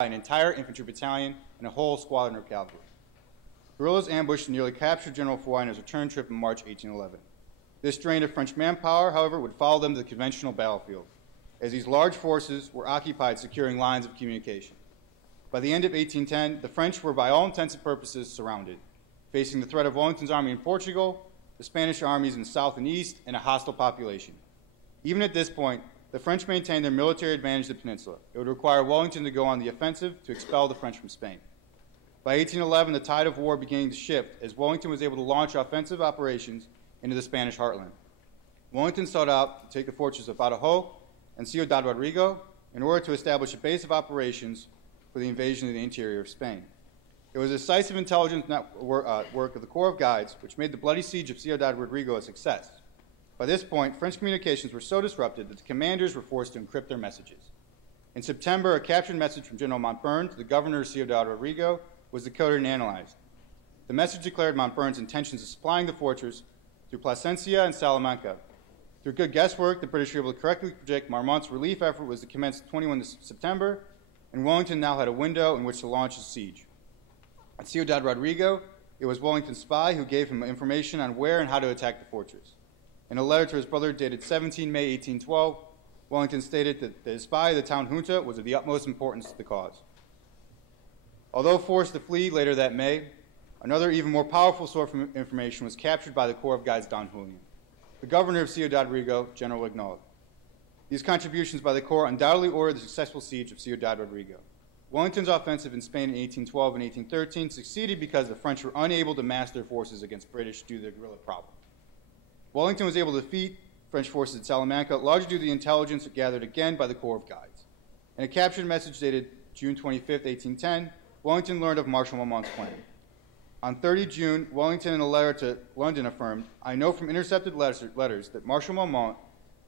an entire infantry battalion and a whole squadron of cavalry. Guerrillas ambushed and nearly captured General Foy on his return trip in March 1811. This drain of French manpower, however, would follow them to the conventional battlefield, as these large forces were occupied securing lines of communication. By the end of 1810, the French were by all intents and purposes surrounded, facing the threat of Wellington's army in Portugal, the Spanish armies in the south and east, and a hostile population. Even at this point, the French maintained their military advantage in the peninsula. It would require Wellington to go on the offensive to expel the French from Spain. By 1811, the tide of war began to shift as Wellington was able to launch offensive operations into the Spanish heartland. Wellington sought out to take the fortresses of Badajoz and Ciudad Rodrigo in order to establish a base of operations for the invasion of the interior of Spain. It was a decisive intelligence work of the Corps of Guides which made the bloody siege of Ciudad Rodrigo a success. By this point, French communications were so disrupted that the commanders were forced to encrypt their messages. In September, a captured message from General Montburn to the governor of Ciudad Rodrigo was decoded and analyzed. The message declared Montburn's intentions of supplying the fortress through Plasencia and Salamanca. Through good guesswork, the British were able to correctly predict Marmont's relief effort was to commence 21 September, and Wellington now had a window in which to launch his siege. At Ciudad Rodrigo, it was Wellington's spy who gave him information on where and how to attack the fortress. In a letter to his brother dated 17 May 1812, Wellington stated that the spy of the town junta was of the utmost importance to the cause. Although forced to flee later that May, another even more powerful source of information was captured by the Corps of Guides Don Julian, the governor of Ciudad Rodrigo, General Lignol. These contributions by the Corps undoubtedly ordered the successful siege of Ciudad Rodrigo. Wellington's offensive in Spain in 1812 and 1813 succeeded because the French were unable to mass their forces against British due to their guerrilla problem. Wellington was able to defeat French forces at Salamanca, largely due to the intelligence gathered again by the Corps of Guides. In a captured message dated June 25, 1810, Wellington learned of Marshal Marmont's plan. On 30 June, Wellington in a letter to London affirmed, "I know from intercepted letters that Marshal Marmont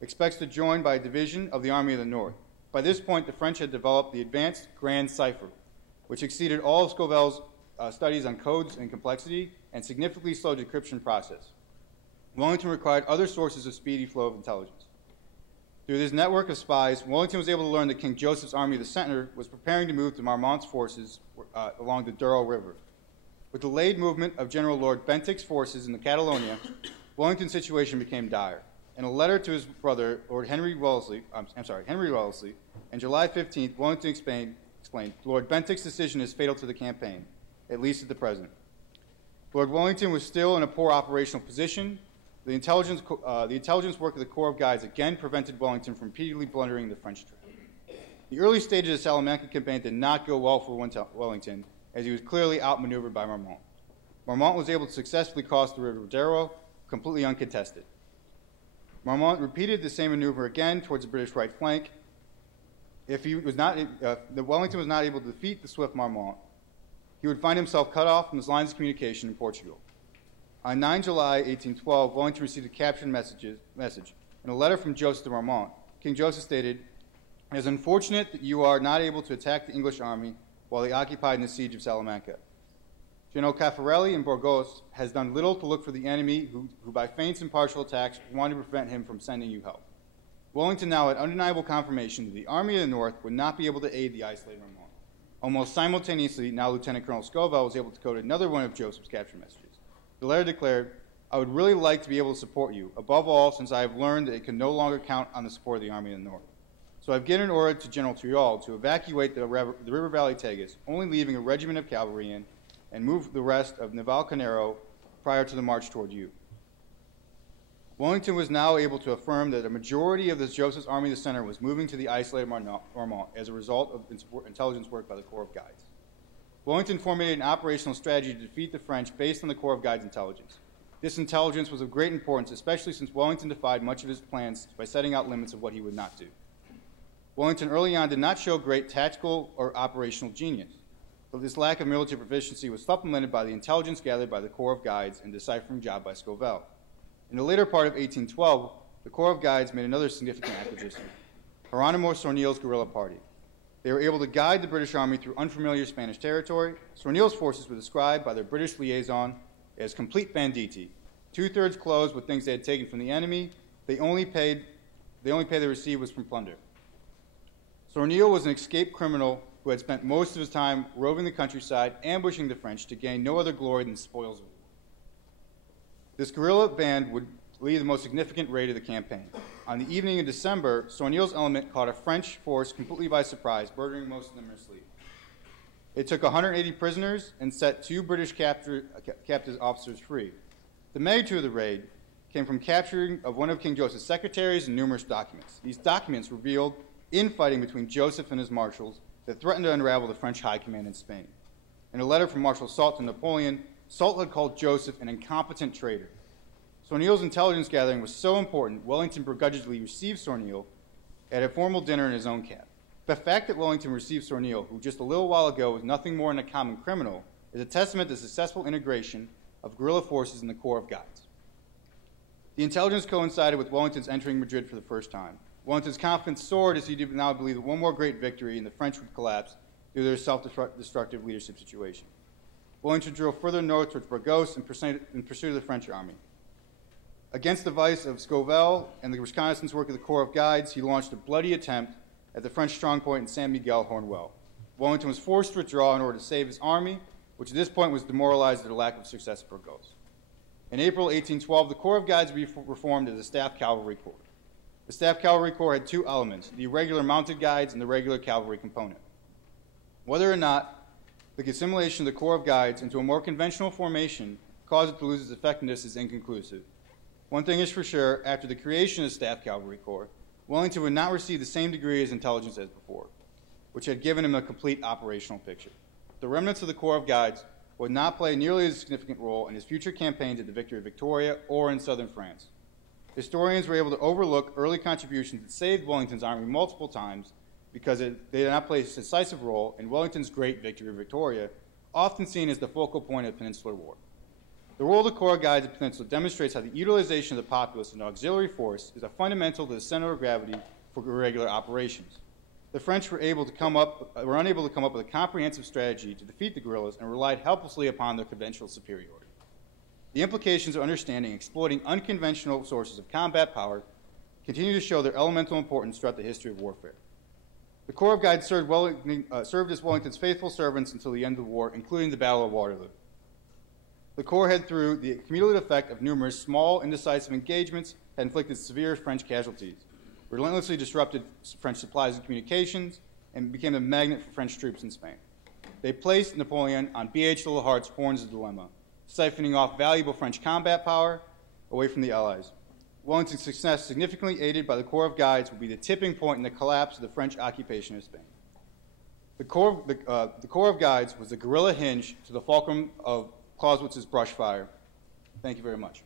expects to join by a division of the Army of the North." By this point, the French had developed the advanced grand cipher, which exceeded all of Scovell's studies on codes and complexity and significantly slowed the decryption process. Wellington required other sources of speedy flow of intelligence. Through this network of spies, Wellington was able to learn that King Joseph's army of the Centre was preparing to move to Marmont's forces along the Douro River. With the delayed movement of General Lord Bentinck's forces in the Catalonia, Wellington's situation became dire. In a letter to his brother, Lord Henry Wellesley, on July 15th, Wellington explained, "Lord Bentinck's decision is fatal to the campaign, at least at the present." Lord Wellington was still in a poor operational position. The intelligence work of the Corps of Guides again prevented Wellington from repeatedly blundering the French trap. The early stages of the Salamanca campaign did not go well for Wellington, as he was clearly outmaneuvered by Marmont. Marmont was able to successfully cross the river Douro, completely uncontested. Marmont repeated the same maneuver again towards the British right flank. If Wellington was not able to defeat the swift Marmont, he would find himself cut off from his lines of communication in Portugal. On 9 July 1812, Wellington received a captured message. In a letter from Joseph to Marmont, King Joseph stated, "It is unfortunate that you are not able to attack the English army while they occupied in the siege of Salamanca. General Caffarelli in Burgos has done little to look for the enemy who by feints and partial attacks wanted to prevent him from sending you help." Wellington now had undeniable confirmation that the Army of the North would not be able to aid the isolated Marmont. Almost simultaneously, now Lieutenant Colonel Scovell was able to code another one of Joseph's captured messages. The letter declared, "I would really like to be able to support you, above all since I have learned that it can no longer count on the support of the Army of the North. So I've given an order to General Triol to evacuate the River Valley Tagus, only leaving a regiment of cavalry in, and move the rest of Navalcarnero prior to the march toward you." Wellington was now able to affirm that a majority of Joseph's Army of the Center was moving to the isolated Marmont as a result of intelligence work by the Corps of Guides. Wellington formulated an operational strategy to defeat the French based on the Corps of Guides' intelligence. This intelligence was of great importance, especially since Wellington defied much of his plans by setting out limits of what he would not do. Wellington early on did not show great tactical or operational genius, but this lack of military proficiency was supplemented by the intelligence gathered by the Corps of Guides and deciphering job by Scovell. In the later part of 1812, the Corps of Guides made another significant acquisition, Geronimo Sornil's guerrilla party. They were able to guide the British Army through unfamiliar Spanish territory. Sornil's forces were described by their British liaison as complete banditti, two-thirds clothes with things they had taken from the enemy. The only pay they received was from plunder. Sornil was an escaped criminal who had spent most of his time roving the countryside, ambushing the French to gain no other glory than spoils of war. This guerrilla band would lead the most significant raid of the campaign. On the evening in December, Soigneul's element caught a French force completely by surprise, murdering most of them in their sleep. It took 180 prisoners and set 2 British captive officers free. The magnitude of the raid came from capturing of one of King Joseph's secretaries and numerous documents. These documents revealed infighting between Joseph and his marshals that threatened to unravel the French high command in Spain. In a letter from Marshal Soult to Napoleon, Soult had called Joseph an incompetent traitor. Soigneul's intelligence gathering was so important, Wellington begrudgingly received Soigneul at a formal dinner in his own cab. The fact that Wellington received Soigneul, who just a little while ago was nothing more than a common criminal, is a testament to the successful integration of guerrilla forces in the Corps of Guides. The intelligence coincided with Wellington's entering Madrid for the first time. Wellington's confidence soared as he did now believe that one more great victory and the French would collapse due to their self-destructive leadership situation. Wellington drove further north towards Burgos in pursuit of the French army. Against the advice of Scovelle and the reconnaissance work of the Corps of Guides, he launched a bloody attempt at the French strongpoint in San Miguel Hornwell. Wellington was forced to withdraw in order to save his army, which at this point was demoralized at a lack of success at Burgos. In April 1812, the Corps of Guides reformed as the Staff Cavalry Corps. The Staff Cavalry Corps had 2 elements, the irregular mounted guides and the regular cavalry component. Whether or not the assimilation of the Corps of Guides into a more conventional formation caused it to lose its effectiveness is inconclusive. One thing is for sure, after the creation of the Staff Cavalry Corps, Wellington would not receive the same degree of intelligence as before, which had given him a complete operational picture. The remnants of the Corps of Guides would not play nearly as significant role in his future campaigns at the victory of Victoria or in southern France. Historians were able to overlook early contributions that saved Wellington's army multiple times because they did not play a decisive role in Wellington's great victory of Victoria, often seen as the focal point of the Peninsular War. The role of the Corps of Guides at the Peninsula demonstrates how the utilization of the populace and auxiliary force is a fundamental to the center of gravity for irregular operations. The French were unable to come up with a comprehensive strategy to defeat the guerrillas and relied helplessly upon their conventional superiority. The implications of understanding and exploiting unconventional sources of combat power continue to show their elemental importance throughout the history of warfare. The Corps of Guides served as Wellington's faithful servants until the end of the war, including the Battle of Waterloo. The Corps had, through the cumulative effect of numerous small, indecisive engagements, had inflicted severe French casualties, relentlessly disrupted French supplies and communications, and became a magnet for French troops in Spain. They placed Napoleon on B.H. de la Hart's horns of dilemma, siphoning off valuable French combat power away from the Allies. Wellington's success, significantly aided by the Corps of Guides, would be the tipping point in the collapse of the French occupation of Spain. The Corps of Guides was the guerrilla hinge to the fulcrum of Clausewitz's brush fire. Thank you very much.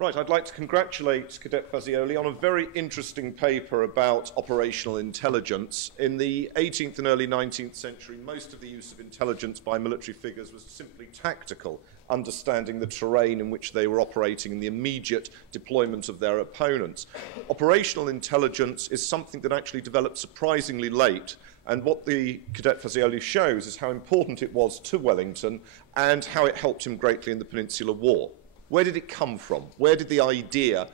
Right, I'd like to congratulate Cadet Fazioli on a very interesting paper about operational intelligence. In the 18th and early 19th century, most of the use of intelligence by military figures was simply tactical, understanding the terrain in which they were operating and the immediate deployment of their opponents. Operational intelligence is something that actually developed surprisingly late, and what the Cadet Fazioli shows is how important it was to Wellington and how it helped him greatly in the Peninsular War. Where did it come from? Where did the idea,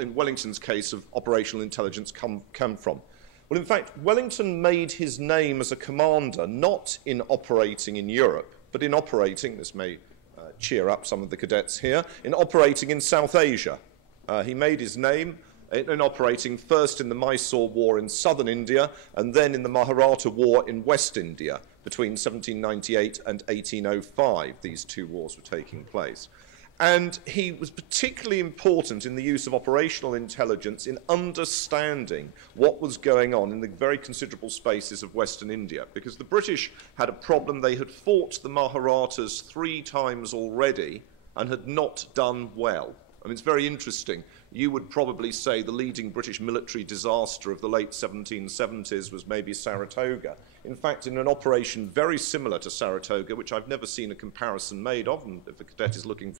in Wellington's case, of operational intelligence come from? Well, in fact, Wellington made his name as a commander not in operating in Europe, but in operating, this may cheer up some of the cadets here, in operating in South Asia. He made his name in operating first in the Mysore War in southern India and then in the Maratha War in West India between 1798 and 1805. These 2 wars were taking place. And he was particularly important in the use of operational intelligence in understanding what was going on in the very considerable spaces of Western India, because the British had a problem. They had fought the Maharathas 3 times already and had not done well. I mean, it's very interesting. You would probably say the leading British military disaster of the late 1770s was maybe Saratoga. In fact, in an operation very similar to Saratoga, which I've never seen a comparison made of, and if a cadet is looking